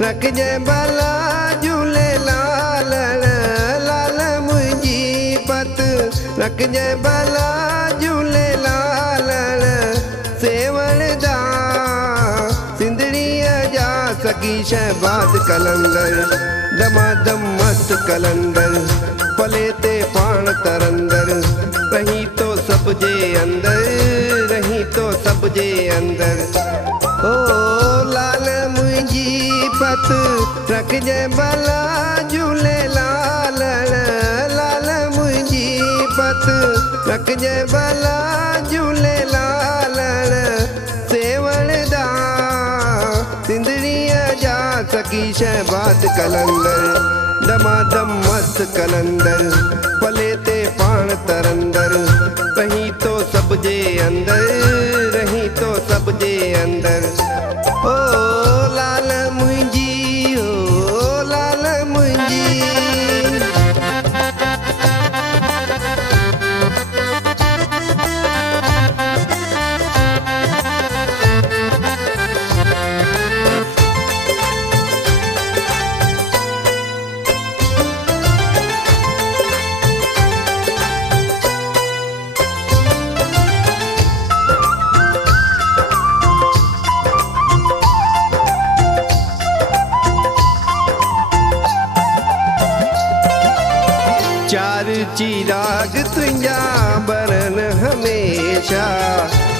रख जे भला झूलेलाल, लाल मुंहिंजी पत रख जे भला झूलेलाल। सेवण दा सिंधड़ीअ जा सखी शहबाज कलंदर, दमादम मस्त कलंदर, पले ते पाण तरंदर, रही तो सब जे अंदर, रही तो सब जे अंदर। ओ लाल मुंहिंजी पत रख जे भला झूलेलाल, लाल मुंहिंजी पत रख जे भला झूलेलाल। सेवण दा सिंधड़ीअ जा सखी शहबाज कलंदर, दमादम मस्त कलंदर, पले ते पाण तरंदर, रही तो सब जे अंदर, रही तो सब जे अंदर। ओ लाल मुंहिंजी, ओ लाल मुंहिंजी। चार चिराग तुंहिंजा बरन हमेशा,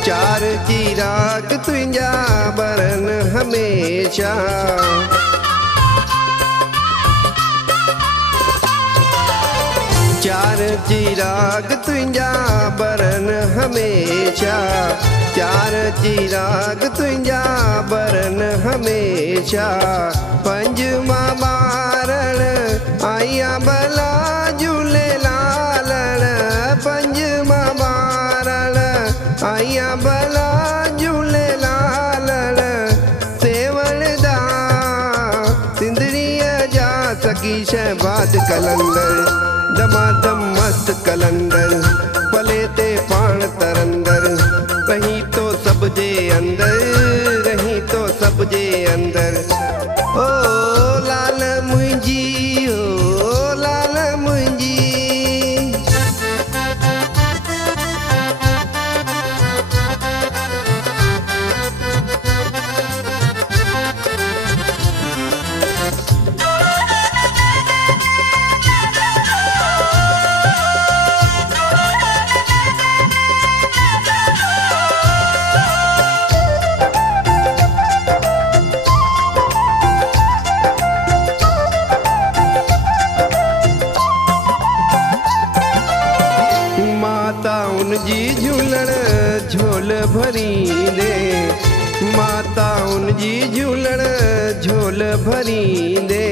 चार चिराग तुंहिंजा बरन हमेशा। चार चिराग तुंहिंजा बरन हमेशा, चार चिराग तुंहिंजा बरन हमेशा। पंज मां ॿारण आईया भला झूलेलाल, पंज मां ॿारण आईया भला झूलेलाल। सेवण दा सिंधड़ीअ जा सखी शहबाज कलंदर, दमादम मस्त कलंदर, पले ते पाण तरंदर, रही तो सब जे अंदर, रही तो सब जे अंदर। ओ लाल मुंहिंजी, ओ लाल मुंहिंजी। माता उनजी झूलण झोल भरी दे, माता उनजी झूलण झोल भरी दे।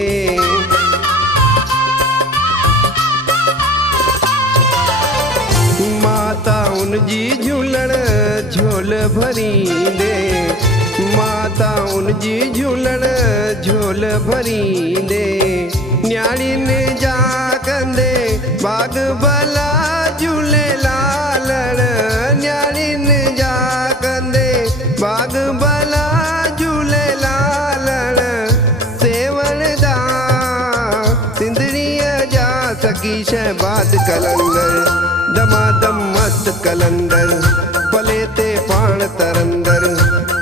माता उनजी झूलण झोल भरी दे, माता उनजी झूलण झोल भरी दे। न्याणिन जा कंदे बाग भला झूलेलाल, न्याणिन जा कंदे बाग भला झूलेलाल। सेवण दा सिंधड़ीअ जा सखी शहबाज कलंदर, दमादम मस्त कलंदर, पले ते पाण तरंदर,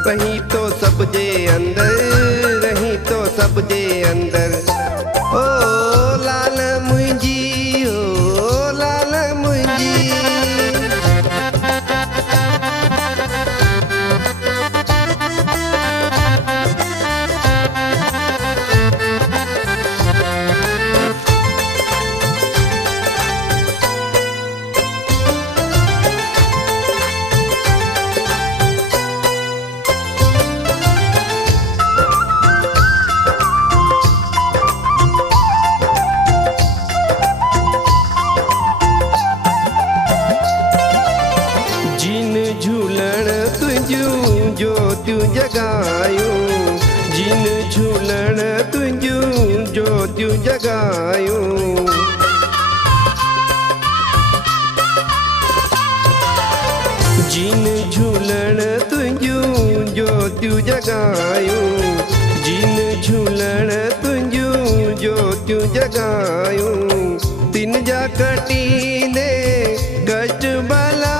रही तो सब जे अंदर, रही तो सब जे अंदर। ओ लाल मुंहिंजी, ओ लाल मुंहिंजी। जगायूं जिन झूलण तुंहिंजूं ज्योतियूं जगायूं। जिन झूलण तुंहिंजूं ज्योतियूं जगायूं जिन झूलण तुंहिंजूं ज्योतियूं जगायूं। तिन जा कटींदे कष्ट भला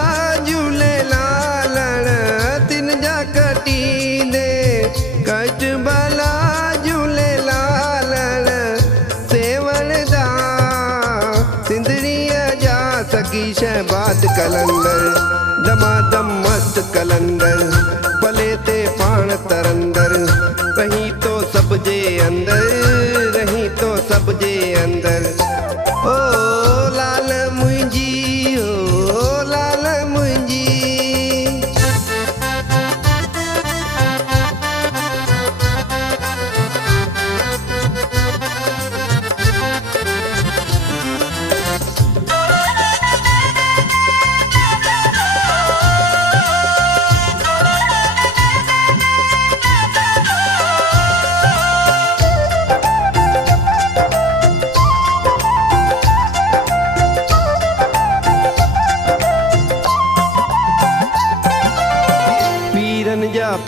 झूलेलाल तिन जा कटींदे कष्ट भला झूलेलाल सेवण दा सिंधड़ीअ जा सखी शहबाद कलंदर दमादम मस्त कलंदर पले ते पाण तरंदर रही तो सब जे अंदर रही तो सब जे अंदर। ओ लाल मुंहिंजी ओ लाल मुंहिंजी।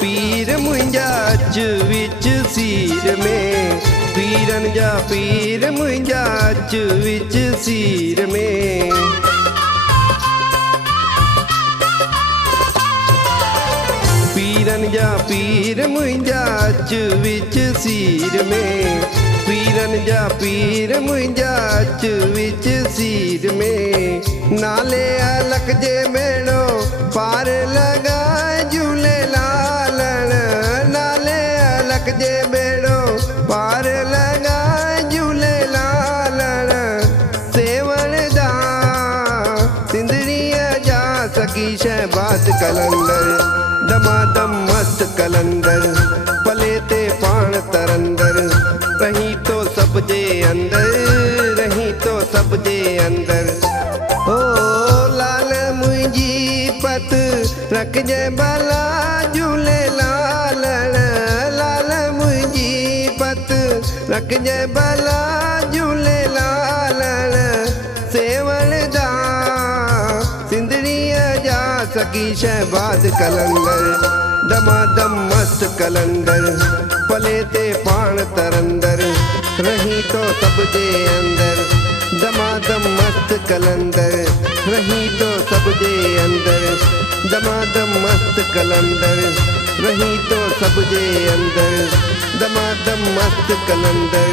पीर मुंहिंजा अच विच सीर में पीरन जा पीर मुंहिंजा अच विच सीर में। पीरन जा पीर मुंहिंजा अच विच सीर में पीरन जा पीर मुंहिंजा अच विच सीर में। नाले अलख जे भेणो पार लॻाए झूलेलाल नाले अलख जे भेणो पार लॻाए झूलेलाल सेवण दा सिंधड़ीअ जा सखी शहबाद कलंदर दमादम मस्त कलंदर पले ते पाण तरंदर रही तो सब जे अंदर रही तो सब जे अंदर। ओ लाल मुंहिंजी पत रखजे भला झूलेलाल लाल मुंहिंजी पत रखजे भला झूलेलाल सेवण दा सिंधड़ीअ जा सखी शहबाद कलंदर दमादम मस्त कलंदर पले ते पाण तरंदर रही तो सब जे अंदर दमादम मस्त कलंदर रही तो सब जे अंदर दमादम मस्त कलंदर रही तो सब जे अंदर दमादम मस्त कलंदर